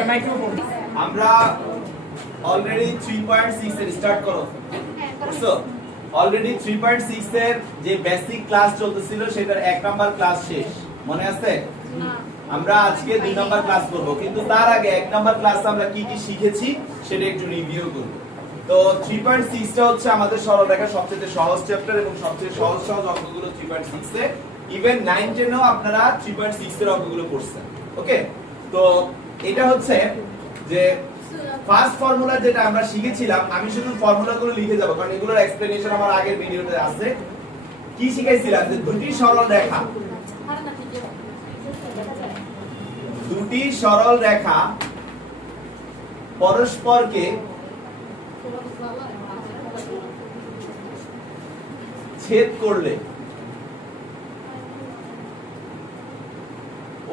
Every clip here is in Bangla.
একটা মাইক্রোফোন আমরা অলরেডি 3.6 এর স্টার্ট করো বুঝছো অলরেডি 3.6 এর যে বেসিক ক্লাস চলতেছিল সেটার 1 নাম্বার ক্লাস শেষ মনে আছে আমরা আজকে 2 নাম্বার ক্লাস করব কিন্তু তার আগে 1 নাম্বার ক্লাসে আমরা কি কি শিখেছি সেটা একটু রিভিউ করব তো 3.6 টা হচ্ছে আমাদের সরলরেখার সবচেয়ে সহজ চ্যাপ্টার এবং সবচেয়ে সহজ অঙ্কগুলো 3.6 এ ইভেন 9 10 এও আপনারা 3.6 এর অঙ্কগুলো করছেন ওকে তো এটা হচ্ছে যে ফার্স্ট ফর্মুলা যেটা আমরা শিখেছিলাম আমি শুধু ফর্মুলাগুলো লিখে যাব কারণ এগুলোর এক্সপ্লেনেশন আমার আগের ভিডিওতে আছে কি শিখাইছিলাম যে দুটি সরল রেখা পরস্পরকে ছেদ করলে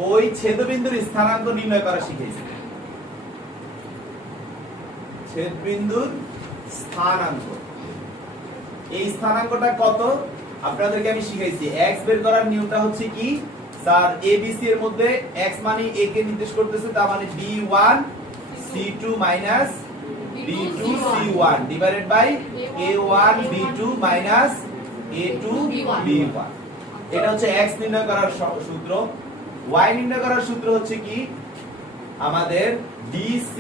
ওই ছেদবিন্দুর স্থানাঙ্ক নির্ণয় করা শিখেছি ছেদবিন্দুর স্থানাঙ্ক এই স্থানাঙ্কটা কত আপনাদেরকে আমি শিখাইছি x বের করার নিয়মটা হচ্ছে কি স্যার abc এর মধ্যে x মানে a কে নির্দেশ করতেছে তার মানে b1 c2 b2 c1 divided by a1 b2 a2 b1 এটা হচ্ছে x নির্ণয় করার সূত্র y নির্ণয় করার সূত্র হচ্ছে কি আমাদের dc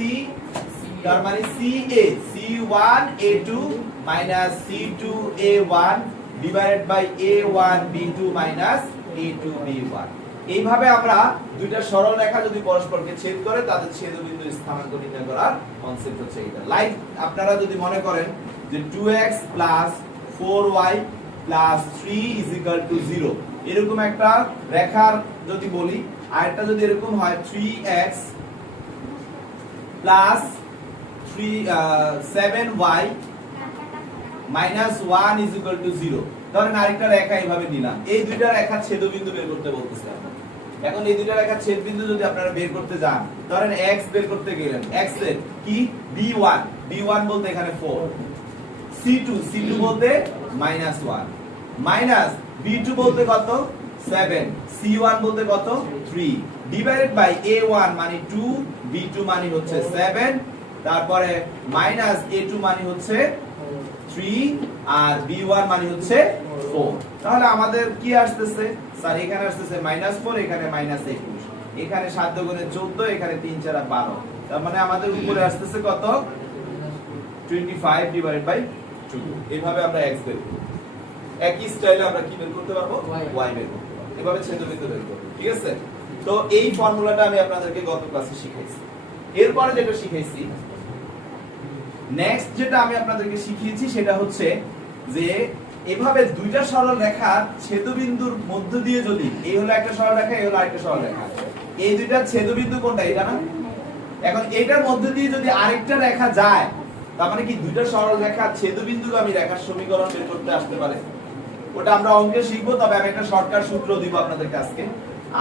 তার মানে CA C1 A2 C2 A1 divided by A1 B2 A2 B1 এইভাবে আমরা দুইটা সরল রেখা যদি পরস্পরকে ছেদ করে তাদের ছেদবিন্দুর স্থানাঙ্ক নির্ণয় করার কনসেপ্ট হচ্ছে এটা লাইক আপনারা যদি মনে করেন যে 2x 4y 3 0 এরকম একটা রেখার যদি বলি আরেকটা যদি এরকম হয় 3x 7y -1 0 ধরেন আরেকটা রেখা এইভাবে নিলাম এই দুইটা রেখার ছেদবিন্দু বের করতে বলতেছে এখন এই দুইটা রেখার ছেদবিন্দু যদি আপনারা বের করতে যান ধরেন x বের করতে গেলেন x এর কি b1 বলতে এখানে 4 c2 বলতে -1 মাইনাস b2 বলতে কত 7 c1 বলতে কত 3 ডিভাইডেড বাই a1 মানে 2 b2 মানে হচ্ছে 7 তারপরে মাইনাস a2 মানে হচ্ছে 3 আর b1 মানে হচ্ছে 4 তাহলে আমাদের কি আসতেছে স্যার এখানে আসতেছে -4 এখানে -21 এখানে 7 গুণে 14 এখানে 3 4 12 তার মানে আমাদের উপরে আসতেছে কত 25 ডিভাইডেড বাই 2 এইভাবে আমরা x বের করব একই স্টাইলে আমরা কি বের করতে পারবো y বের করতে পারবো এভাবে ছেদবিন্দু বের করব ঠিক আছে তো এই ফর্মুলাটা আমি আপনাদেরকে গত ক্লাসে শিখাইছি এরপরে যেটা শিখাইছি নেক্সট যেটা আমি আপনাদেরকে শিখিয়েছি সেটা হচ্ছে যে এভাবে দুইটা সরল রেখার ছেদবিন্দুর মধ্য দিয়ে যদি এই হলো একটা সরল রেখা এই হলো আরেকটা সরল রেখা এই দুইটার ছেদবিন্দু কোনটা এটা না এখন এটার মধ্য দিয়ে যদি আরেকটা রেখা যায় তার মানে কি দুইটা সরল রেখার ছেদবিন্দুগামী রেখার সমীকরণ বের করতে আসতে পারে ওটা আমরা অঙ্কে শিখবো তবে আমি একটা শর্টকাট সূত্র দিব আপনাদের কাছে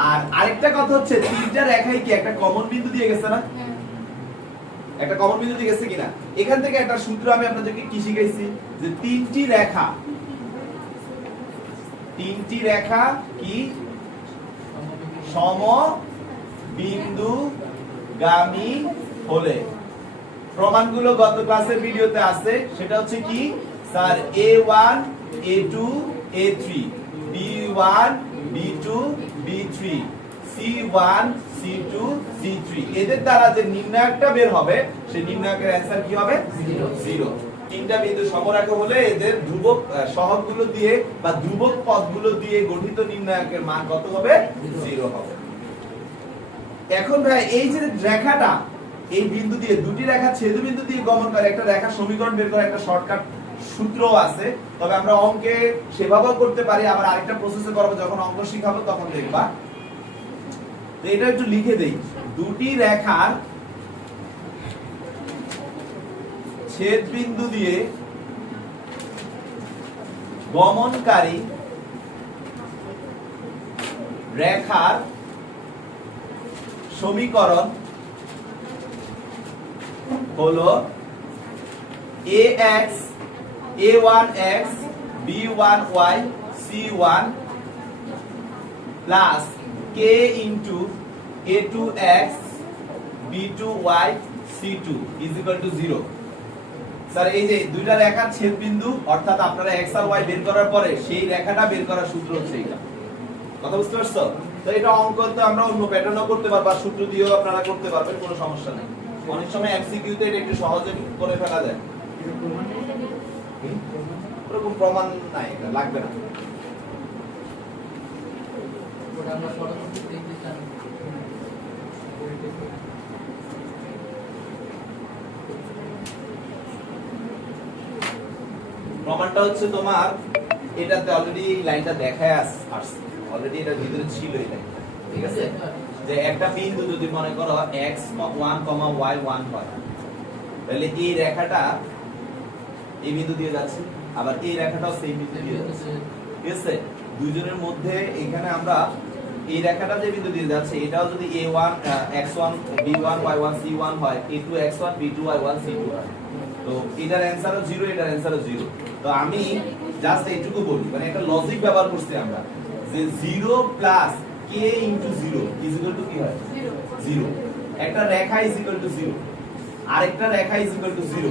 আর আরেকটা কথা হচ্ছে তিনটা রেখায় কি একটা কমন বিন্দু দিয়ে গেছে না একটা কমন বিন্দু দিয়ে গেছে কিনা এখান থেকে একটা সূত্র আমি আপনাদেরকে কি শিখাইছি যে তিনটি রেখা কি সমবিন্দুগামী হলে প্রমাণগুলো গত ক্লাসের ভিডিওতে আছে সেটা হচ্ছে কি sir a1 a2 a3 b1 b2 b3 c1 c2 c3 এদের দ্বারা যে নির্ণায়কটা বের হবে সেই নির্ণায়কের অ্যানসার কি হবে 0 তিনটা বিন্দু সমরেখা হলে এদের ধ্রুবক সহগগুলো দিয়ে বা ধ্রুবক পদগুলো দিয়ে গঠিত নির্ণায়কের মান কত হবে 0 হবে এখন ভাই এই যে রেখাটা এই বিন্দু দিয়ে দুটি রেখা ছেদবিন্দু দিয়ে গমন করে একটা রেখা সমীকরণ বের করে একটা শর্টকাট সূত্র আছে তবে আমরা অঙ্কে সেভাবেও করতে পারি আবার আরেকটা প্রসেসে করব যখন অঙ্ক শিখাবো তখন দেখবা তো এটা একটু লিখে দেই দুটি রেখার ছেদবিন্দু দিয়ে গমনকারী রেখার সমীকরণ হলো ax a1x b1y c1 plus k into a2x b2y c2 0। Sir এই যে দুইটা রেখার ছেদবিন্দু অর্থাৎ আপনারা x আর y বের করার পরে সেই রেখাটা বের করার সূত্র হচ্ছে এটা। কথা বুঝতে পারছো? তো এটা অঙ্ক তো আমরা অন্য প্যাটার্নও করতে পারবো, আর সূত্র দিয়েও আপনারা করতে পারবেন, কোনো সমস্যা নেই। অনেক সময় এমসিকিউ তে এটা একটু সহজে করে ফেলা যায়। এরকম প্রমাণ নাই, এটা লাগবে না। প্রমাণটা হচ্ছে তোমার এটাতে অলরেডি লাইনটা দেখায় আসছে, অলরেডি এটা ভিতরে ছিল এই লাইনটা, ঠিক আছে? যে একটা বিন্দু যদি মনে করো x1, y1 হয়, তাহলে এই রেখাটা এই বিন্দু দিয়ে যাচ্ছে, আবার এই রেখাটাও সেই বিন্দু দিয়ে যাচ্ছে, ঠিক আছে? দুইজনের মধ্যে এখানে আমরা এই রেখাটা যে বিন্দু দিয়ে যাচ্ছে এটাও যদি a1 x1 b1 y1 c1 হয়, a2 x1 b2 y1 c2 হয়, তো এটার অ্যানসারও 0, এটার অ্যানসারও 0। তো আমি জাস্ট এইটুকু বলি, মানে একটা লজিক ব্যবহার করছি আমরা, যে 0 plus k into 0 is equal to কি হয়? 0। একটা রেখা ইজ ইকুয়াল টু 0, আরেকটা রেখা ইজ ইকুয়াল টু 0।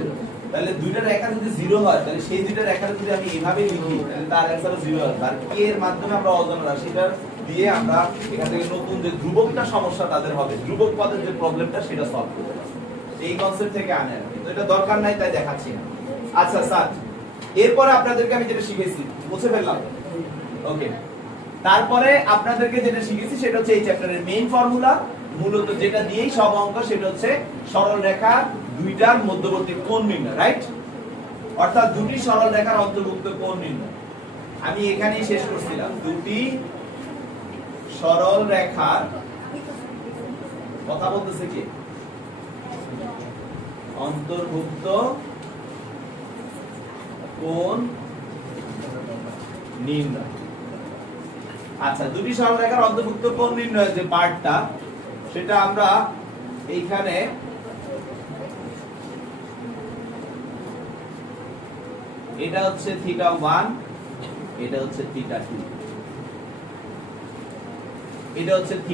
তাহলে দুইটা রেখা যদি 0 হয়, তাহলে সেই দুইটা রেখা যদি আমি এইভাবে লিখি, তাহলে তার অ্যানসারও 0 হবে। আর k এর মাধ্যমে আমরা অজানা রাশিটা দিয়ে আমরা এখান থেকে নতুন যে ধ্রুবকটা সমস্যা তাদের হবে, ধ্রুবক পদের যে প্রবলেমটা সেটা সলভ করতে পারবো। এই কনসেপ্ট থেকে আনে আর কি। তো এটা দরকার নাই তাই দেখাচ্ছি না। আচ্ছা স্যার, এরপরে আপনাদেরকে আমি যেটা শিখেছি মুছে ফেললাম, ওকে। তারপরে আপনাদেরকে যেটা শিখেছি সেটা হচ্ছে এই চ্যাপ্টারের মেইন ফর্মুলা, মূলত যেটা দিয়েই সব অঙ্ক, সেটা হচ্ছে সরল রেখা দুইটার মধ্যবর্তী কোণ নির্ণয়, রাইট? অর্থাৎ দুটি সরল রেখার অন্তর্ভুক্ত কোণ নির্ণয়। আমি এখানেই শেষ করছিলাম, দুটি সরল রেখার, কথা বলতেছে কি, অন্তর্ভুক্ত কোণ নির্ণয়। আচ্ছা, দুটি সরলরেখার অন্তর্ভুক্ত কোণ নির্ণয়ের যে পার্টটা, সেটা আমরা এইখানে এটা হচ্ছে θ1, এটা হচ্ছে θ2, এটা হচ্ছে θ।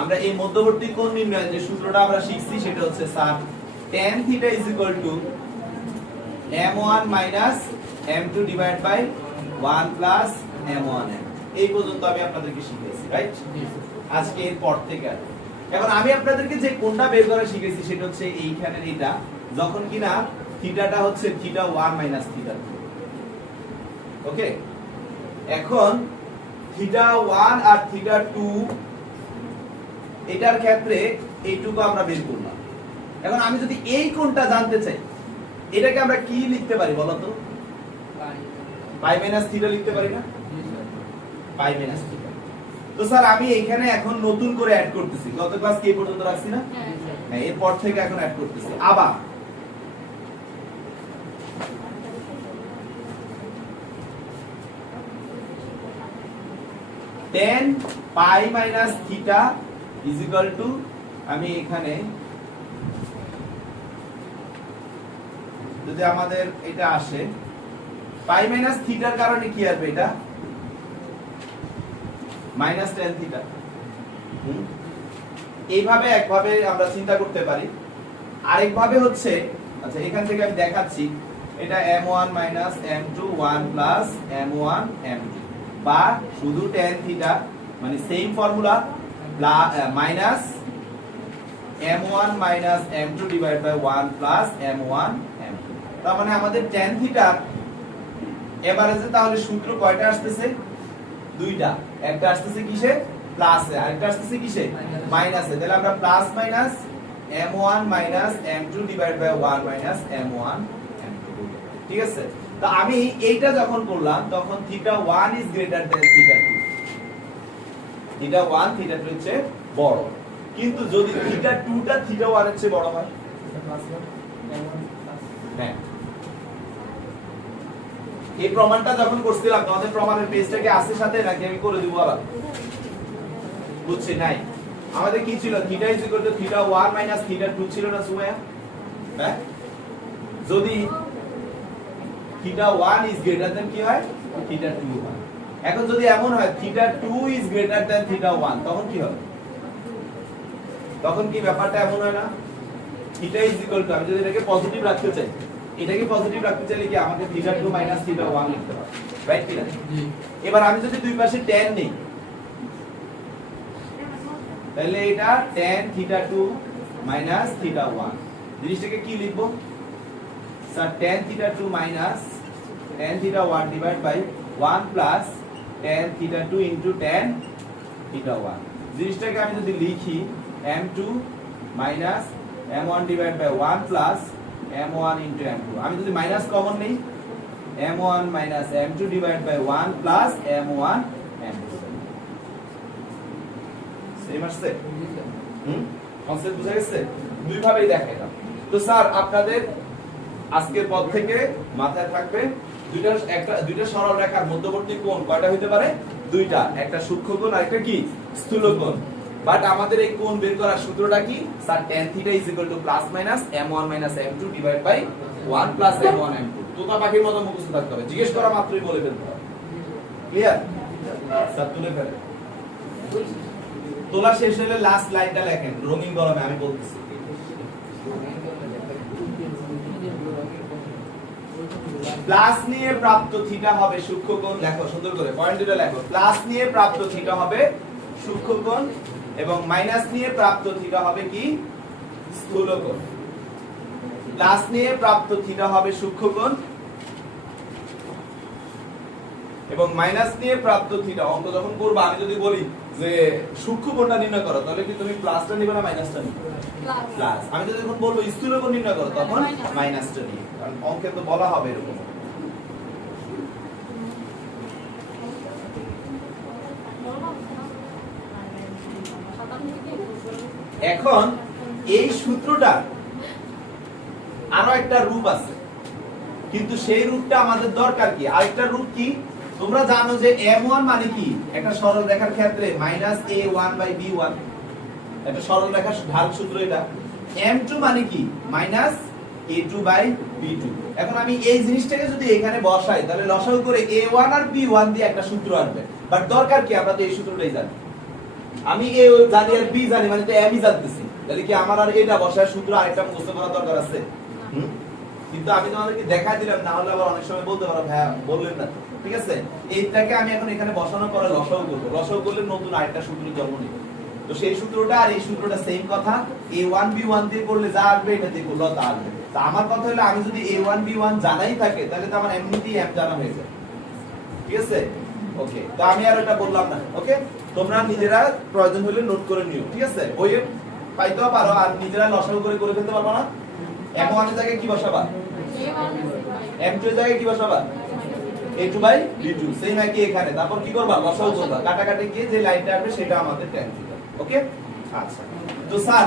আমরা এই মধ্যবর্তী কোণ নির্ণয়ের যে সূত্রটা আমরা শিখছি সেটা হচ্ছে sir tan θ m1 m2 divide by 1 plus m1m। এই পর্যন্ত আমি আপনাদেরকে শিখিয়েছি, রাইট? আজকে এর পর থেকে এখন আমি আপনাদেরকে যে কোণটা বের করা শিখেছি সেটা হচ্ছে এইখানের এটা, যখন কিনা থিটাটা হচ্ছে θ1 θ2, ওকে। এখন θ1 আর θ2 এটার ক্ষেত্রে এইটুকু আমরা বের করলাম। এখন আমি যদি এই কোণটা জানতে চাই, এটাকে আমরা কি লিখতে পারি বলো তো? পাই মাইনাস থিটা লিখতে পারি না? পাই মাইনাস থিটা। তো স্যার আমি এখানে এখন নতুন করে অ্যাড করতেছি, গত ক্লাস কে পর্যন্ত রাখছি না? হ্যাঁ, এরপর থেকে এখন অ্যাড করতেছি। আবার tan pi minus theta is equal to, আমি এখানে যদি আমাদের এটা আসে পাই মাইনাস থিটার কারণে কি আসবে, এটা মাইনাস tan থিটা। এইভাবে একভাবে আমরা চিন্তা করতে পারি। আরেকভাবে হচ্ছে, আচ্ছা এখান থেকে আমি দেখাচ্ছি, এটা m1 m2 1 plus m1 m2, বা শুধু tan থিটা, মানে same formula, minus m1 m2 divide by 1 plus m1 m2। তার মানে আমাদের tan থিটার এভারেজে তাহলে সূত্র কয়টা আসতেছে? দুইটা। একটা আসতেছে কিসে? প্লাসে, আর একটা আসতেছে কিসে? মাইনাসে। তাহলে আমরা plus minus m1 m2 divide by 1 minus m1 m2, ঠিক আছে? তো আমি এইটা যখন করলাম তখন θ1 ইজ গ্রেটার দ্যান θ2, θ1 θ2 হচ্ছে বড়। কিন্তু যদি θ2 টা θ1 এর চেয়ে বড় হয়, হ্যাঁ, এই প্রমাণটা যখন করছিলাম তোমাদের প্রমাণের পেজটাকে আছে সাথে নাকি আমি করে দিব আবার? বুঝছি নাই। আমাদের কি ছিল? θ ইজ ইকুয়াল টু θ1 মাইনাস θ2 ছিল না সুমাইয়া? হ্যাঁ, যদি θ1 ইজ গ্রেটার দ্যান কি হয়? θ2 হয়। এখন যদি এমন হয় θ2 ইজ গ্রেটার দ্যান θ1, তখন কি হবে? তখন কি ব্যাপারটা এমন হয় না থিটা ইজ ইকুয়াল টু আমি যদি এটাকে পজিটিভ রাখতে চাই এটাকে পজিটিভ রাখতে চাইলে কি আমাকে থিটা 2 মাইনাস থিটা 1 লিখতে হবে রাইট কি না এবার আমি যদি দুই পাশে tan নেই তাহলে এটা tan থিটা 2 মাইনাস থিটা 1 জিনিসটাকে কি লিখবো sir tan theta 2 minus tan theta 1 divide by 1 plus tan theta 2 into tan theta 1 জিনিসটাকে আমি যদি লিখি m2 minus m1 divide by 1 plus m1 into m2 আমি যদি মাইনাস কমন নেই m1 minus m2 divide by 1 plus m1 m2 same আসছে কনসেপ্ট বুঝা গেছে দুই ভাবেই দেখাইলাম তো স্যার আপনাদের আজকের পর থেকে মাথায় থাকবে দুইটা সরল রেখার মধ্যবর্তী কোণ কয়টা হতে পারে দুইটা একটা সূক্ষ্মকোণ আর একটা কি স্থূলকোণ বাট আমাদের এই কোণ বের করার সূত্রটা কি sir tan theta plus minus m1 m2 divide by 1 plus m1 m2 তোতা পাখির মতো মুখস্থ থাকতে হবে জিজ্ঞেস করা মাত্রই বলে ফেলতে হবে ক্লিয়ার স্যার তুলে ফেলে তোলা শেষ হলে লাস্ট লাইনটা লেখেন রঙিন কলমে আমি বলতেছি প্লাস নিয়ে প্রাপ্ত থিটা হবে সূক্ষ্মকোণ লেখো সুন্দর করে পয়েন্ট দুটো লেখো প্লাস নিয়ে প্রাপ্ত থিটা হবে সূক্ষ্মকোণ এবং মাইনাস নিয়ে প্রাপ্ত থিটা হবে কি স্থূলকোণ প্লাস নিয়ে প্রাপ্ত থিটা হবে সূক্ষ্মকোণ এবং মাইনাস নিয়ে প্রাপ্ত থিটা অঙ্ক যখন করবে আমি যদি বলি যে সূক্ষ্মকোণটা নির্ণয় করো তাহলে কি তুমি প্লাসটা নিবে না মাইনাসটা নিবে প্লাস আমি যদি যখন বলবো স্থূলকোণ নির্ণয় করো তখন মাইনাসটা নিবে কারণ অঙ্কে তো বলা হবে এরকম এখন এই সূত্রটা আরো একটা রূপ আছে কিন্তু সেই রূপটা আমাদের দরকার কি আরেকটা রূপ কি তোমরা জানো যে m1 মানে কি একটা সরল রেখার ক্ষেত্রে -a1/b1 একটা সরল রেখার ঢাল সূত্র এটা m2 মানে কি -a2/b2 এখন আমি এই জিনিসটাকে যদি এখানে বসাই তাহলে লসাগু করে a1 আর b1 দিয়ে একটা সূত্র আসবে বাট দরকার কি আমরা তো এই সূত্রটাই জানি আমি a জানি আর b জানি মানে তো m ই জানতেছি তাহলে কি আমার আর এটা বসার সূত্র আরেকটা মুখস্থ করা দরকার আছে কিন্তু আমি তোমাদেরকে দেখাই দিলাম না হলে আবার অনেক সময় বলতে পারো ভাই বললেন না ঠিক আছে এইটাকে আমি এখন এখানে বসানোর পরে লসাগু করব লসাগু করলে নতুন আরেকটা সূত্র জন্ম নেবে তো সেই সূত্রটা আর এই সূত্রটা সেম কথা a1 b1 দিয়ে করলে যা আসবে এটা দিয়ে করলে তা আসবে তো আমার কথা হলো আমি যদি a1 b1 জানাই থাকে তাহলে তো আমার এমনিতেই m জানা হয়ে যায় ঠিক আছে ওকে তো আমি আর এটা বললাম না ওকে তোমরা নিজেরা প্রয়োজন হলে নোট করে নিও ঠিক আছে বইয়ে পাইতেও পারো আর নিজেরা লসাগু করে ফেলতে পারবো না m1 এর জায়গায় কি বসাবা m2 এর জায়গায় কি বসাবা a2/b2 সেম একই এখানে তারপর কি করবা লসাগু করবা কাটাকাটি গিয়ে যে লাইনটা আসবে সেটা আমাদের tan থিটা ওকে আচ্ছা তো স্যার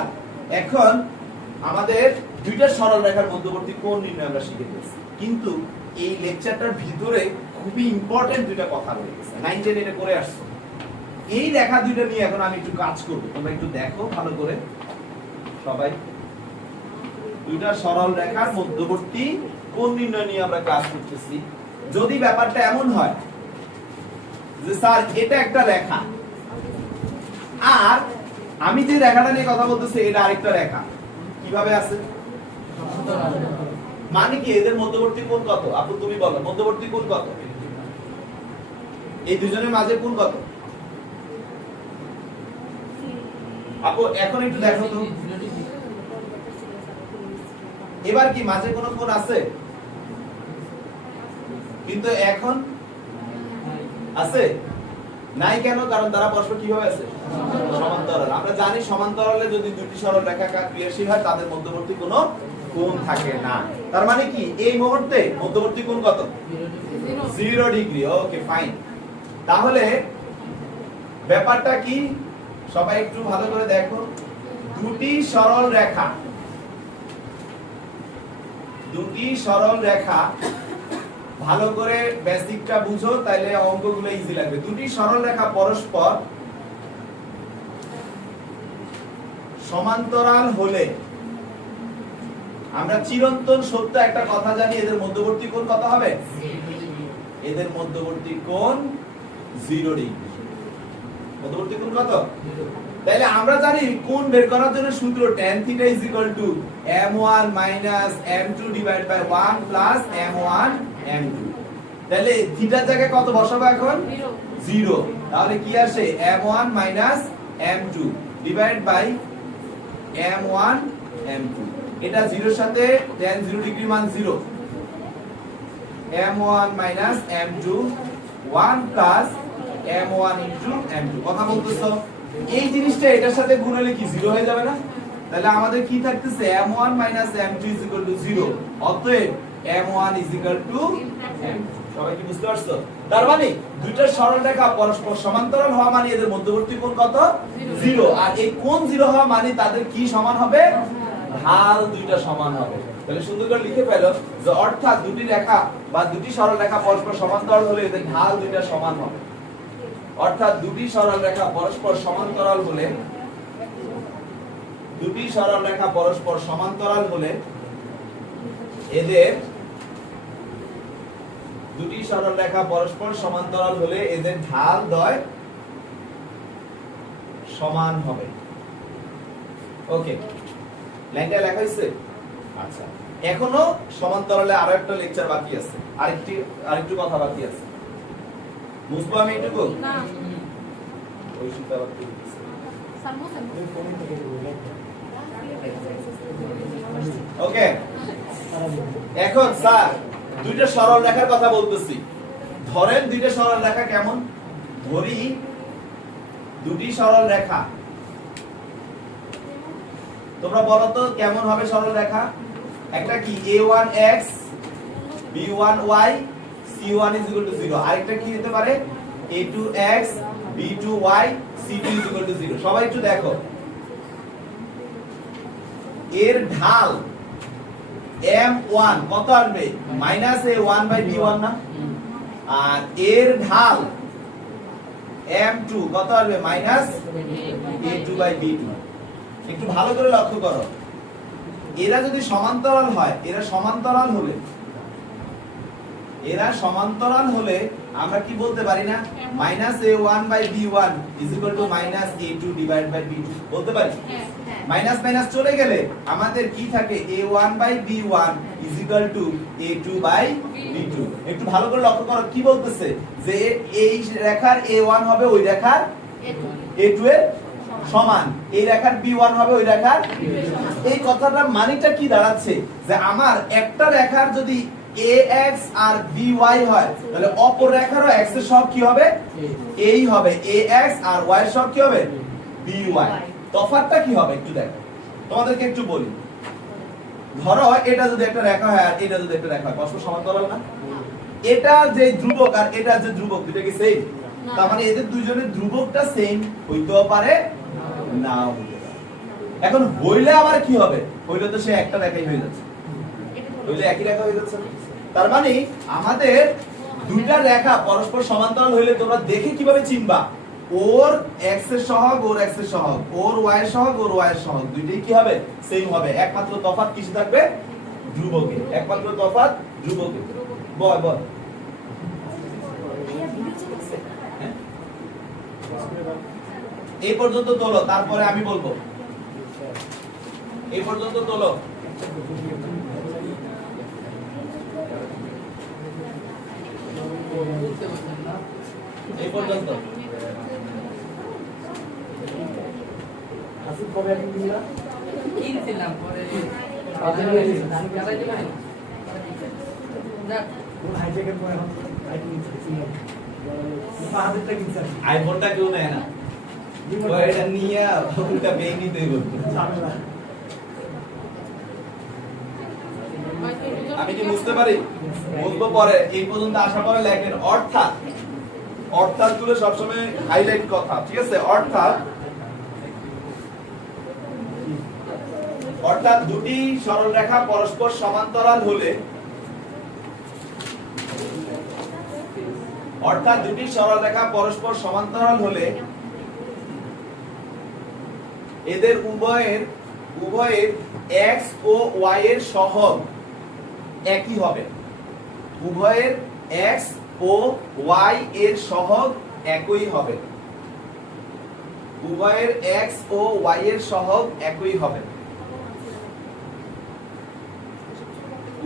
এখন আমাদের দুইটা সরল রেখার মধ্যবর্তী কোণ নির্ণয় আমরা শিখে ফেলেছি কিন্তু এই লেকচারটার ভিতরে খুবই ইম্পর্টেন্ট দুইটা কথা রয়ে গেছে 9 10 এটা করে আসছো এই রেখা দুইটা নিয়ে এখন আমি একটু কাজ করব তোমরা একটু দেখো ভালো করে সবাই দুইটা সরল রেখার মধ্যবর্তী কোণ নির্ণয় নিয়ে আমরা ক্লাস করতেছি যদি ব্যাপারটা এমন হয় যে স্যার এটা একটা রেখা আর আমি যে রেখাটা নিয়ে কথা বলতেছি এটা আরেকটা রেখা কিভাবে আছে মানে কি এদের মধ্যবর্তী কোণ কত আপু তুমি বলো মধ্যবর্তী কোণ কত এই দুজনের মাঝে কোণ কত আপু এখন একটু দেখো তো এবার কি মাঝে কোনো কোণ আছে কিন্তু এখন আছে নাই কেন কারণ তারা পরস্পর কিভাবে আছে সমান্তরাল আমরা জানি সমান্তরালে যদি দুটি সরল রেখা ক্রিয়াশীল হয় তাদের মধ্যবর্তী কোনো কোণ থাকে না তার মানে কি এই মুহূর্তে মধ্যবর্তী কোণ কত 0 ডিগ্রি ওকে ফাইন তাহলে ব্যাপারটা কি সবাই একটু ভালো করে দেখো দুটি সরল রেখা ভালো করে বেসিকটা বুঝো তাইলে অঙ্কগুলো ইজি লাগবে দুটি সরল রেখা পরস্পর সমান্তরাল হলে আমরা চিরন্তন সত্য একটা কথা জানি এদের মধ্যবর্তী কোণ কত হবে এদের মধ্যবর্তী কোণ 0 ডিগ্রি মধ্যবর্তী কোণ কত তাহলে আমরা জানি কোণ বের করার জন্য সূত্র tan θ m1 m2 divide by 1 plus m1 m2। তাহলে থিটার জায়গায় কত বসাবো এখন? 0। তাহলে কি আসে? m1 m2 divide by m1 m2। এটা 0 এর সাথে tan 0 ডিগ্রি মান 0। m1 m2 1 plus m1 m2। কথা বলতেছো? এই জিনিসটা এটার সাথে গুণ হলে কি 0 হয়ে যাবে না? তাহলে আমাদের কি থাকতেছে? m1 m2 0। অতএব m1 m2। সবাই কি বুঝতে পারছো? তার মানে দুইটা সরল রেখা পরস্পর সমান্তরাল হওয়া মানে এদের মধ্যবর্তী কোণ কত? 0। আর এই কোণ 0 হওয়া মানে তাদের কি সমান হবে? ঢাল দুইটা সমান হবে। তাহলে সুন্দর করে লিখে ফেলো যে অর্থাৎ দুটি রেখা বা দুটি সরল রেখা পরস্পর সমান্তরাল হলে এদের ঢাল দুইটা সমান হবে। অর্থাৎ দুটি সরল রেখা পরস্পর সমান্তরাল হলে এদের ঢাল দ্বয় সমান হবে। ওকে, লাইনটা লেখা হয়েছে? আচ্ছা, এখনো সমান্তরালে আরো একটা লেকচার বাকি আছে, আরেকটু কথা বাকি আছে। বুঝবো আমি এটুকু? না ওই সুতা বাকি আছে। ওকে, এখন স্যার দুইটা সরল রেখার কথা বলতেছি। ধরেন দুইটা সরল রেখা কেমন? ধরি দুটি সরল রেখা। তোমরা বলো তো কেমন হবে সরল রেখা? একটা কি a1x b1y c1 = 0। আরেকটা কি হতে পারে? a2x b2y c2 = 0। সবাই একটু দেখো, এর ঢাল m1 কত আসবে? -a1/b1 না? আর এর ঢাল m2 কত আসবে? -a2/b2। একটু ভালো করে লক্ষ্য করো, এরা যদি সমান্তরাল হয়, এরা সমান্তরাল হলে আমরা কি বলতে পারি না? -a1/b1 -a2/b2 বলতে পারি? মাইনাস মাইনাস চলে গেলে আমাদের কি থাকে? a1/b1 a2/b2। একটু ভালো করে লক্ষ্য করো কি বলতেছে, যে এই রেখার a1 হবে ওই রেখার a2 এর সমান, এই রেখার b1 হবে ওই রেখার। এই কথাটার মানেটা কি দাঁড়াচ্ছে? যে আমার একটা রেখার যদি ax আর by হয়, তাহলে অপর রেখারও x এর সহগ কি হবে? এই হবে। ax আর y এর সহগ কি হবে? by। তফাৎটা কি হবে একটু দেখো, তোমাদেরকে একটু বলি। ধরো এটা যদি একটা রেখা হয় আর এটা যদি একটা রেখা হয়, পরস্পর সমান্তরাল না? এটা যে ধ্রুবক আর এটা যে ধ্রুবক, দুটো কি সেম? তার মানে এদের দুইজনের ধ্রুবকটা সেম হইতেও পারে, নাও হতে পারে। এখন হইলে আবার কি হবে? হইলে তো সে একটা রেখাই হয়ে যাচ্ছে, হইলে একই রেখা হয়ে যাচ্ছে। তার মানে আমাদের দুইটা রেখা পরস্পর সমান্তরাল হইলে তোমরা দেখে কিভাবে চিনবা? ওর x এর সহগ ওর x এর সহগ, ওর y এর সহগ ওর y এর সহগ, দুইটাই কি হবে? সেম হবে। একমাত্র তফাৎ কিসে থাকবে? ধ্রুবকে। একমাত্র তফাৎ ধ্রুবকে। বল বল। এই পর্যন্ত তোলো, তারপরে আমি বলবো। এই পর্যন্ত তোলো। এই পর্যন্ত আসুক কবে আপনি দিলা কিনছিলাম পরে না কোন হাইটেকের পরে এখন আইফোনটা কেউ নেয় না, এটা নিয়ে ওটা বেই নিতে বলতো। আমি কি বুঝতে পারি? বুঝবো পরে। এই পর্যন্ত আসার পরে লেখেন অর্থাৎ। অর্থাৎ গুলো সবসময় হাইলাইট কথা, ঠিক আছে? অর্থাৎ দুটি সরল রেখা পরস্পর সমান্তরাল হলে, এদের উভয়ের x ও y এর সহগ একই হবে। উভয়ের x ও y এর সহগ একই হবে। উভয়ের x ও y এর সহগ একই হবে।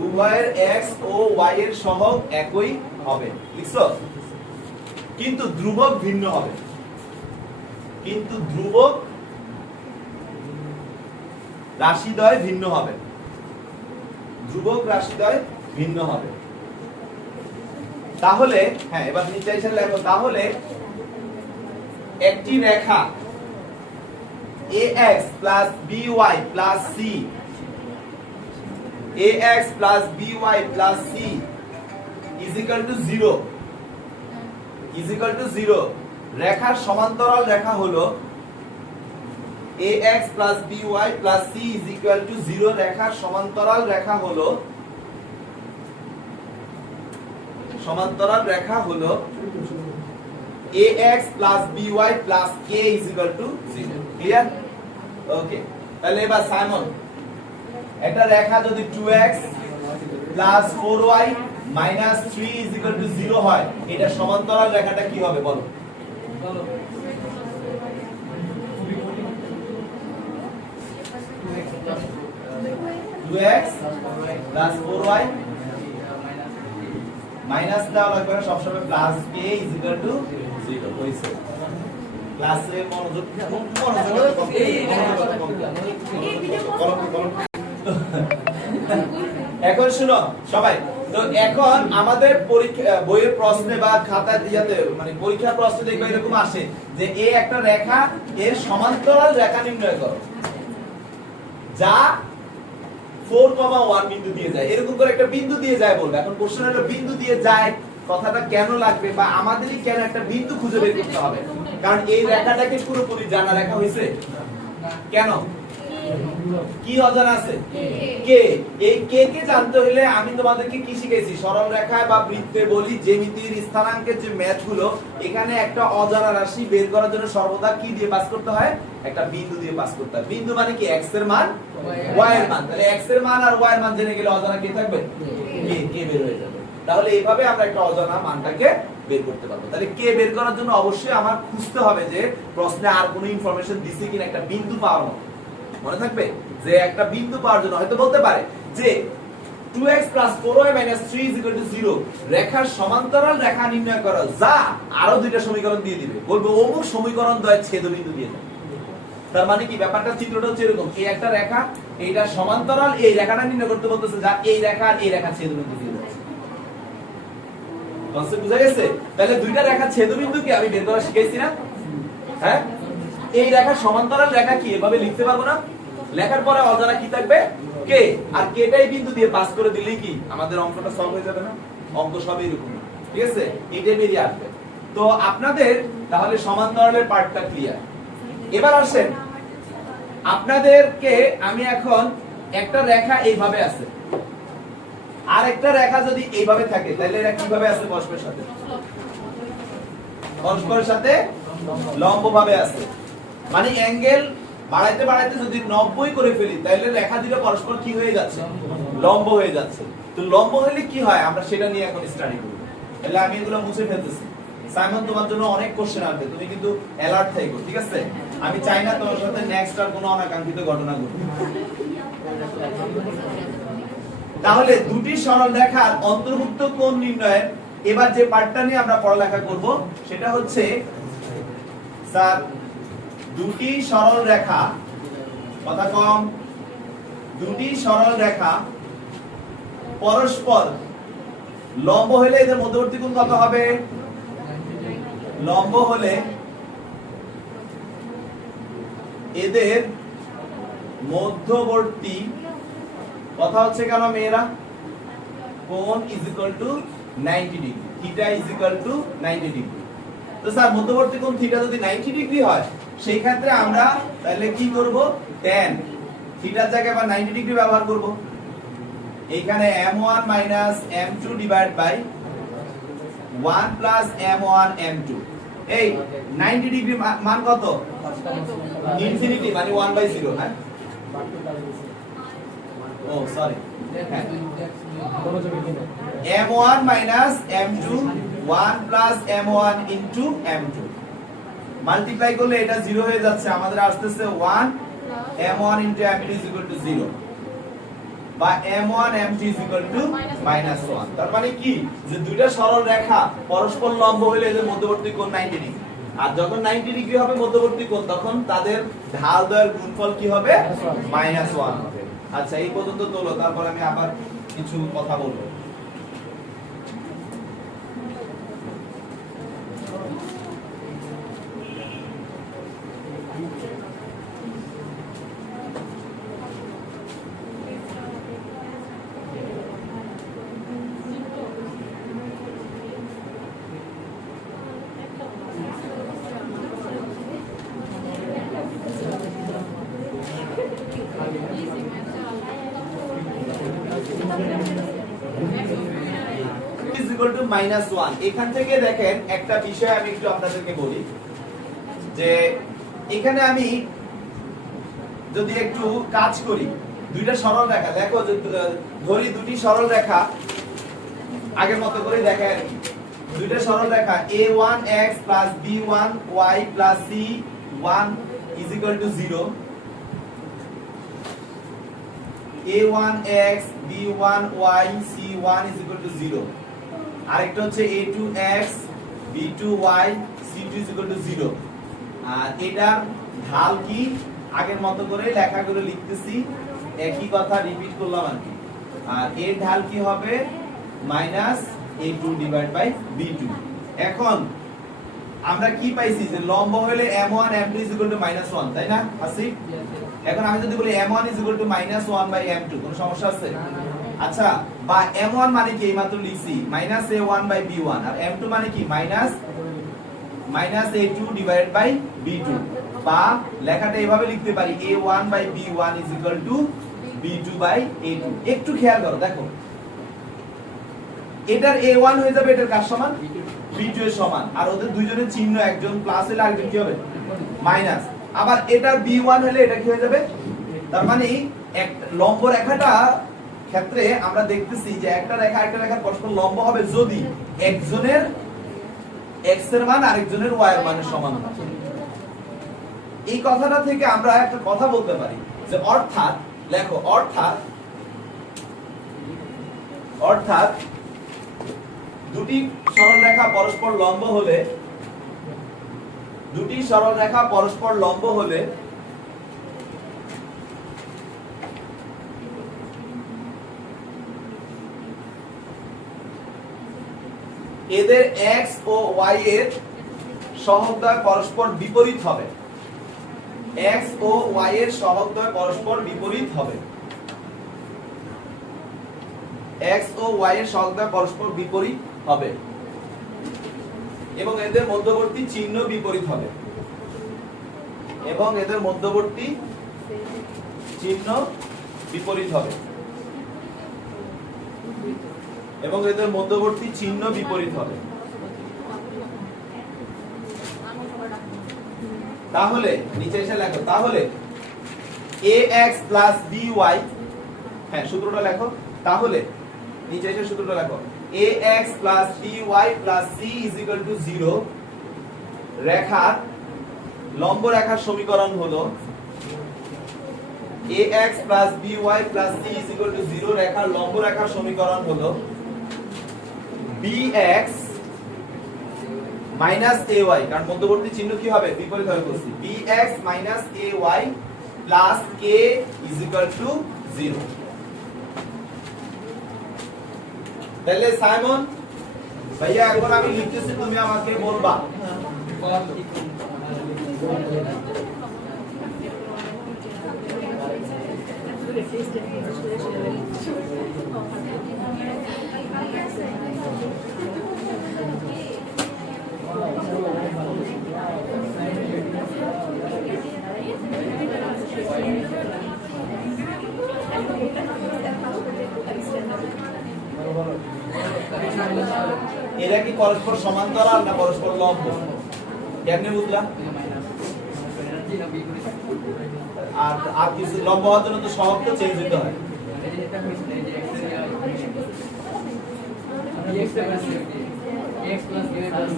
উভয়ের x ও y এর সহগ একই হবে লিখছো, কিন্তু ধ্রুবক ভিন্ন হবে। কিন্তু ধ্রুবক রাশিদ্বয় ভিন্ন হবে। ধ্রুবক রাশিদ্বয় ভিন্ন হবে। তাহলে হ্যাঁ, এবার নিচে এসে লেখো, তাহলে একটি রেখা ax plus by plus c, ax plus by plus c is equal to 0, is equal to 0। রেখার সমান্তরাল রেখা হলো ax plus by plus c is equal to 0। রেখার সমান্তরাল রেখা হলো, সমান্তরাল রেখা হলো ax plus by plus k is equal to 0। Clear? ওকে, তাহলে এবার সাইমন, একটা রেখা যদি 2x plus 4y minus 3 is equal to 0 হয়, এটা সমান্তরাল রেখাটা কি হবে বলো? 2x plus 4y মাইনাস দাও লাগবে না, সবসময় plus k is equal to 0 হইছে। ক্লাসে মনোযোগ এখন শুনো সবাই, তো এখন আমাদের পরীক্ষা বইয়ের প্রশ্নে বা খাতায় দিয়াতে মানে পরীক্ষার প্রশ্নে দেখবে এরকম আসে যে এ একটা রেখা, এর সমান্তরাল রেখা নির্ণয় করো যা 4,1 বিন্দু দিয়ে যায়, এরকম করে একটা বিন্দু দিয়ে যায় বলবে। এখন কোশ্চেন হলো বিন্দু দিয়ে যায় কথাটা কেন লাগবে, বা আমাদেরই কেন একটা বিন্দু খুঁজে বের করতে হবে? কারণ এই রেখাটাকে পুরোপুরি জানা রেখা হইছে কেন? কি অজানা আছে? কে। এই কে কে জানতে হলে আমি তোমাদেরকে কি শিখেছি? সরল রেখায় বা বৃত্তে বলি জ্যামিতির স্থানাঙ্কের যে ম্যাথ গুলো, এখানে একটা অজানা রাশি বের করার জন্য সর্বদা কি দিয়ে পাস করতে হয়? একটা বিন্দু দিয়ে পাস করতে হয়। বিন্দু মানে কি? x এর মান, y এর মান। তাহলে x এর মান আর y এর মান জেনে গেলে অজানা কে থাকবে? কে বের হয়ে যাবে। তাহলে এইভাবে আমরা একটা অজানা মানটাকে বের করতে পারবো। তাহলে কে বের করার জন্য অবশ্যই আমার খুঁজতে হবে যে প্রশ্নে আর কোনো ইনফরমেশন দিছি কিনা, একটা বিন্দু পাওয়ার মনে থাকবে যে একটা বিন্দু পাওয়ার জন্য হয়তো বলতে পারে যে 2x plus 4y minus 3 is equal to 0 রেখার সমান্তরাল রেখা নির্ণয় করো, যা আরো দুইটা সমীকরণ দিয়ে দিবে, বলবে অমুক সমীকরণ দ্বয় ছেদবিন্দু দিয়ে দাও। তার মানে কি ব্যাপারটা, চিত্রটা হচ্ছে এরকম, এই একটা রেখা, এইটা সমান্তরাল, এই রেখাটা নির্ণয় করতে বলতেছে যা এই রেখা আর এই রেখা ছেদবিন্দু দিয়ে দাও। কনসেপ্ট বুঝা গেছে? তাহলে দুইটা রেখা ছেদবিন্দু কি আমি বের করা শিখাইছি না? হ্যাঁ, এই রেখার সমান্তরাল রেখা কি এভাবে লিখতে পারবো না? লেখার পরে অজানা কি থাকবে? কে। আর কেটাই বিন্দু দিয়ে পাস করে দিলেই কি আমাদের অঙ্কটা সলভ হয়ে যাবে না? অঙ্ক সব এরকম, ঠিক আছে? এটাই বেরিয়ে আসবে। তো আপনাদের তাহলে সমান্তরালের পার্টটা ক্লিয়ার। এবার আসেন, আপনাদেরকে আমি এখন একটা রেখা এইভাবে আছে, আর একটা রেখা যদি এইভাবে থাকে, তাহলে এটা কিভাবে আছে? পরস্পরের সাথে, পরস্পরের সাথে লম্বভাবে আছে। মানে অ্যাঙ্গেল বাড়াইতে বাড়াইতে যদি 90 করে ফেলি, তাহলে রেখা দুটো পরস্পর কি হয়ে যাচ্ছে? লম্ব হয়ে যাচ্ছে। তো লম্ব হলে কি হয় আমরা সেটা নিয়ে এখন স্টাডি করব। তাহলে আমি এগুলো মুছে ফেলতেছি। সাইমন, তোমার জন্য অনেক কোশ্চেন আসবে, তুমি কিন্তু অ্যালার্ট থাকো, ঠিক আছে? আমি চাই না তোমার সাথে নেক্সট আর কোনো অনাকাঙ্ক্ষিত ঘটনা ঘটবে। তাহলে দুটি সরল রেখার অন্তর্ভুক্ত কোণ নির্ণয়ের এবার যে পার্টটা নিয়ে আমরা পড়ালেখা করব সেটা হচ্ছে স্যার দুটি সরল রেখা, কথা কম, দুটি সরল রেখা পরস্পর লম্ব হলে এদের মধ্যবর্তী কোণ কত হবে? লম্ব হলে এদের মধ্যবর্তী কথা হচ্ছে কেন মেয়েরা? কোণ is equal to 90 degree, theta is equal to 90 degree. তো স্যার মধ্যবর্তী কোণ থিটা যদি 90 ডিগ্রি হয়, সেই ক্ষেত্রে আমরা তাহলে কি করব? tan থিটার জায়গায় আবার 90 ডিগ্রি ব্যবহার করব। এইখানে m1 m2 divide by 1 m1 m2। এই 90 ডিগ্রি মান কত? ইনফিনিটি, মানে 1/0। হ্যাঁ, ও sorry, m1 m2 1 m1 into m2 multiply করলে এটা 0 হয়ে যাচ্ছে, আমাদের আসতেছে 1 m1 * m2 = 0 বা m1 m2 = -1। তার মানে কি যে দুইটা সরল রেখা পরস্পর লম্ব হলে এদের মধ্যবর্তী কোণ 90 ডিগ্রি, আর যখন 90 ডিগ্রি হবে মধ্যবর্তী কোণ তখন তাদের ঢাল দ্বয়ের গুণফল কি হবে? -1 হবে। আচ্ছা এই পর্যন্ত তোলো, তারপর আমি আবার কিছু কথা বলবো। -1 এখান থেকে দেখেন একটা বিষয় আমি একটু আপনাদেরকে বলি যে এখানে আমি যদি একটু কাজ করি, দুইটা সরল রেখা দেখো, ধরি দুটি সরল রেখা আগের মতো করে দেখাই আর কি। দুইটা সরল রেখা a1x + b1y + c1 = 0, a1x b1y c1 = 0, আরেকটা হচ্ছে a2x b2y c2 = 0। আর এটার ঢাল কি আগের মতো করে লেখাগুলো লিখতেছি, একই কথা রিপিট করলাম আর কি। আর এর ঢাল কি হবে? -a2/b2। এখন আমরা কি পাইছি যে লম্ব হলে m1 m2 = -1, তাই না আসিফ? এখন আমি যদি বলি m1 = -1/m2, কোনো সমস্যা আছে? আচ্ছা, বা m1 মানে কি এইমাত্র লিখছি -a1/b1, আর m2 মানে কি -a2/b2, বা লেখাটা এভাবে লিখতে পারি a1/b1 = b2/a2। একটু খেয়াল করো, দেখো এটার a1 হয়ে যাবে এটার কার সমান? b2 এর সমান, আর ওদের দুইজনের চিহ্ন একজন প্লাস হলে আরেকজন কি হবে? মাইনাস। আবার এটার b1 হলে এটা কি হয়ে যাবে? তার মানে এক লম্ব রেখাটা ক্ষেত্রে আমরা দেখতেছি যে একটা রেখা একটা রেখার পরস্পর লম্ব হবে যদি একজনের x এর মান আরেকজনের y এর মানের সমান হয়। এই কথাটা থেকে আমরা একটা কথা বলতে পারি যে অর্থাৎ লেখো, অর্থাৎ দুটি সরল রেখা পরস্পর লম্ব হলে, দুটি সরল রেখা পরস্পর লম্ব হলে এদের x ও y এর সহগদ্বয় পরস্পর বিপরীত হবে। x ও y এর সহগদ্বয় পরস্পর বিপরীত হবে। x ও y এর সহগদ্বয় পরস্পর বিপরীত হবে এবং এদের মধ্যবর্তী চিহ্ন বিপরীত হবে। এবং এদের মধ্যবর্তী চিহ্ন বিপরীত হবে। এবং এদের মধ্যবর্তী চিহ্ন বিপরীত হবে। তাহলে নিচে এসে লেখো, তাহলে ax + by, হ্যাঁ সূত্রটা লেখো, তাহলে নিচে এসে সূত্রটা লেখো, ax + by + c = 0 রেখার লম্ব রেখার সমীকরণ হলো ax + by + c = 0 রেখার লম্ব রেখার সমীকরণ হলো bx - ay, কারণ মধ্যবর্তী চিহ্ন কি হবে? বিপরীত হবে বলছি। bx - ay + k = 0। তাহলে সাইমন ভাইয়া এখন আমি লিখতেছি, তুমি আমাকে বলবা। এরা কি পরস্পর সমান্তরাল না পরস্পর লম্ব? কেমনে বুঝলাম? আর কিছু লম্ব হওয়ার জন্য তো সহগ তো চেঞ্জ হতে হয়। bx plus ay plus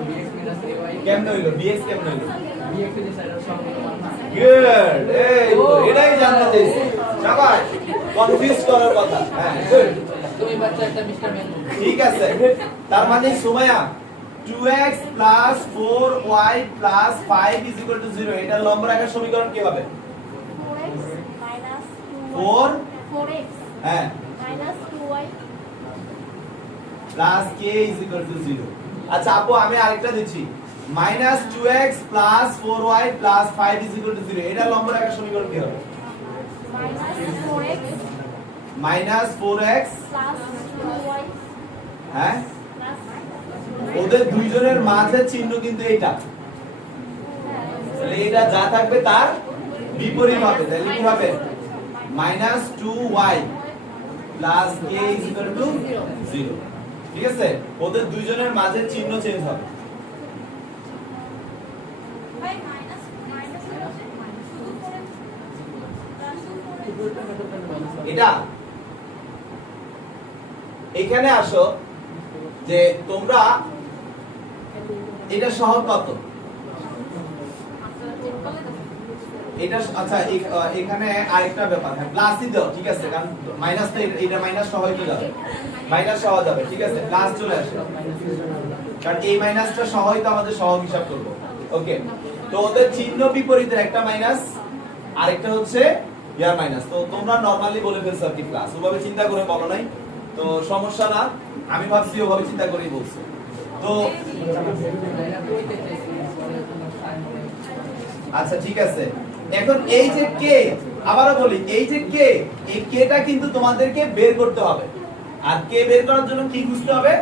bx minus ay কেমনে হইলো dx কেমনে হইলো bx এর সাইডের সমীকরণ না গুড এই তো এটাই জানতে চাইছি সবাই কনফিউজ করার কথা হ্যাঁ গুড তুমি বাচ্চা একটা মিস্টার ম্যান ঠিক আছে তার মানে সুমাইয়া 2x 4y 5 0 এটা লম্ব রেখার সমীকরণ কি হবে 4x minus 4 4x হ্যাঁ minus 2y k 0 আচ্ছা আপু আমি আরেকটা দিচ্ছি -2x 4y 5 0 এটা লম্ব রেখার সমীকরণ কি হবে minus 4x -4x plus 2y হ্যাঁ plus ওদের দুইজনের মাঝে চিহ্ন কিন্তু এইটা তাহলে এটা যা থাকবে তার বিপরীত হবে তাহলে কি হবে -2y k 0 ঠিক আছে ওদের দুইজনের মাঝে চিহ্ন চেঞ্জ হবে এটা এখানে আসো যে তোমরা এটা সহগ কত এটা আচ্ছা এখানে আরেকটা ব্যাপার হ্যাঁ প্লাসই দাও ঠিক আছে কারণ মাইনাস তো এটা মাইনাস সহ হয়ে যাবে মাইনাস সহ যাবে ঠিক আছে প্লাস চলে আসে কারণ এই মাইনাসটা সহই তো আমাদের সহগ হিসাব করব ওকে তো ওদের চিহ্ন বিপরীতের একটা মাইনাস আরেকটা হচ্ছে ইয়ার মাইনাস তো তোমরা নরমালি বলে ফেলছো কি প্লাস ওভাবে চিন্তা করে বলো নাই তো সমস্যা না আমি ভাবছি ওভাবে চিন্তা করেই বলছি তো আচ্ছা ঠিক আছে এখন এই যে কে আবারও বলি এই যে কে এই কেটা কিন্তু তোমাদেরকে বের করতে হবে আর কে বের করার জন্য কি বুঝতে হবে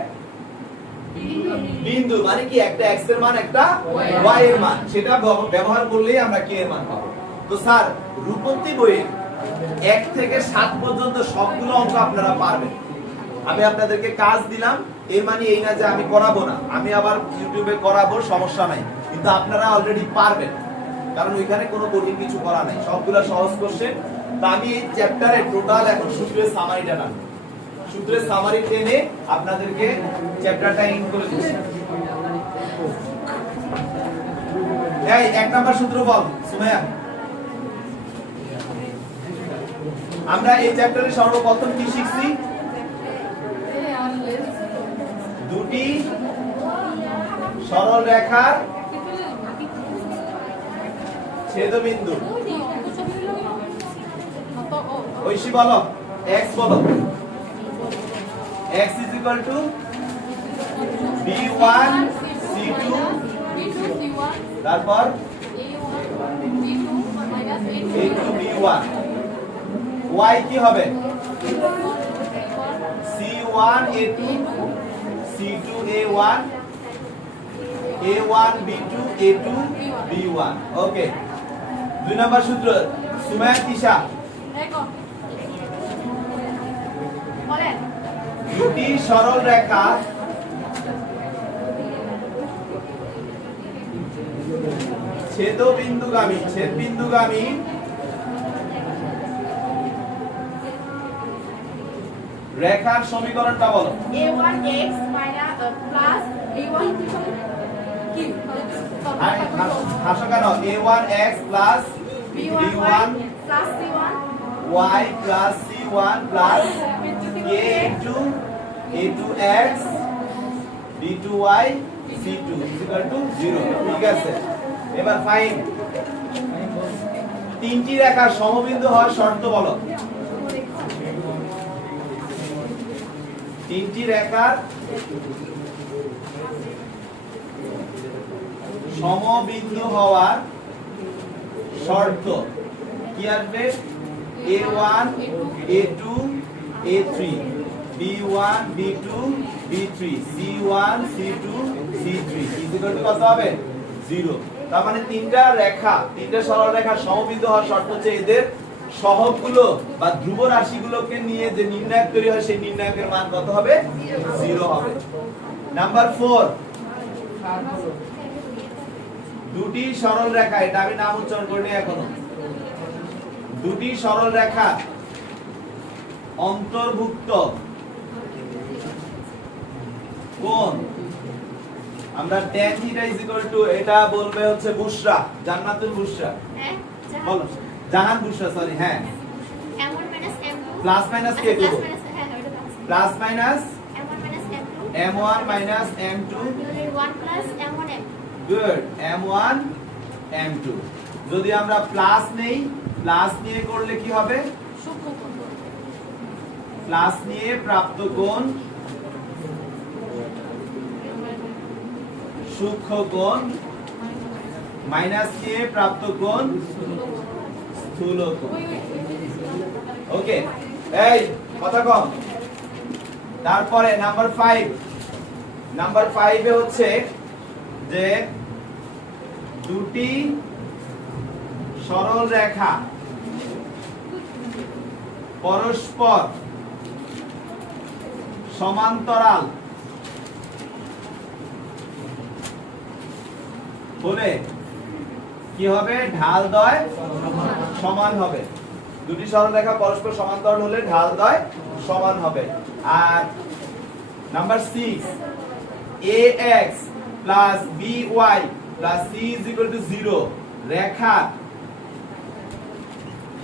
বিন্দু মানে কি একটা x এর মান একটা y এর মান সেটা ব্যবহার করলেই আমরা কে এর মান পাবো তো স্যার রূপন্তী বইয়ে 1 থেকে 7 পর্যন্ত সবগুলো অঙ্ক আপনারা পারবেন আমি আপনাদেরকে কাজ দিলাম এর মানে এই না যে আমি করাবো না আমি আবার ইউটিউবে করাবো সমস্যা নাই কিন্তু আপনারা অলরেডি পারবেন কারণ ওইখানে কোনো কঠিন কিছু করা নাই সবগুলো সহজ কোশ্চেন তো আমি এই চ্যাপ্টারে টোটাল এখন সূত্রের সামারিটা না সূত্রের সামারি টেনে আপনাদেরকে চ্যাপ্টারটা এন্ড করে দিচ্ছি এই এক নাম্বার সূত্র বল সুমাইয়া আমরা এই চ্যাপ্টারে সর্বপ্রথম কি শিখছি দুটি সরল রেখার ছেদবিন্দু ঐশী বলো x বলো x is equal to b1 c2 তারপর a2 b1 y কি হবে c1 a2 c2 a1 a1 b2 a2 b1 ওকে দুই নাম্বার সূত্র সুমাইয়া তিশা দুটি সরল রেখা ছেদবিন্দুগামী রেখার সমীকরণটা বলো a1x minus plus a1 কি হাসো কেন a1x plus b1 plus c1 y plus c1 plus k into a2x d2y c2 is equal to 0 ঠিক আছে এবার ফাইন তিনটি রেখার সমবিন্দু হওয়ার শর্ত বলো তিনটি রেখার সমবিন্দু হওয়ার শর্ত কি আসবে a1 a2 a3 b1 b2 b3 c1 c2 c3 equal to কত হবে 0 তার মানে তিনটা সরল রেখার সমবিন্দু হওয়ার শর্ত হচ্ছে এদের সহগগুলো বা ধ্রুব রাশিগুলোকে নিয়ে যে নির্ণায়ক তৈরি হয় সেই নির্ণায়কের মান কত হবে 0 হবে নাম্বার 4 দুটি সরল রেখা এটা আমি নাম উচ্চারণ করিনি এখনো দুটি সরল রেখা অন্তর্ভুক্ত কোণ আমরা tan theta is equal to এটা বলবে হচ্ছে বুশরা, জান্নাতুল বুশরা। হ্যাঁ বলো জাহান বুশরা, সরি হ্যাঁ। M1 minus M2 plus minus কে দেব? হ্যাঁ ওটা plus plus minus M1 minus M2 m1 minus m2, 1 plus M1 M2 good, m1 m2। যদি আমরা প্লাস নেই, প্লাস নিয়ে করলে কি হবে? প্লাস নিয়ে প্রাপ্ত কোণ সূক্ষ্ম কোণ, মাইনাস নিয়ে প্রাপ্ত কোণ স্থূল কোণ। ওকে, এই কথা কম। তারপরে নাম্বার 5, নাম্বার 5 এ হচ্ছে যে দুটি সরল রেখা পরস্পর সমান্তরাল হলে কি হবে? ঢালদ্বয় সমান হবে। দুটি সরলরেখা পরস্পর সমান্তরাল হলে ঢালদ্বয় সমান হবে। আর number 6, ax plus by plus c is equal to 0 রেখা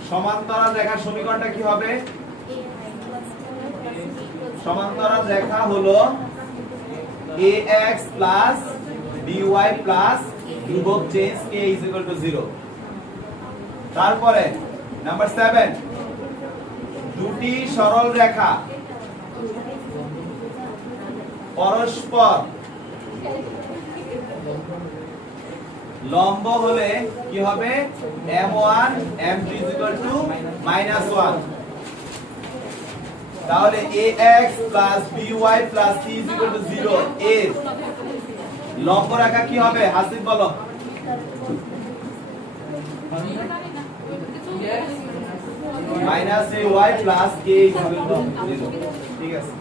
সমান্তরাল রেখার সমীকরণটা কি হবে? সমান্তরাল রেখা হলো ax plus by plus ধ্রুবক change k is equal to 0। তারপরে নাম্বার 7, দুটি সরল রেখা পরস্পর লম্ব হলে কি হবে? m1 m2 is equal to -1। তাহলে ax plus by plus c is equal to 0 এর লম্ব রেখা কি হবে? হাসিব বলো। -ay plus k is equal to 0। ঠিক আছে।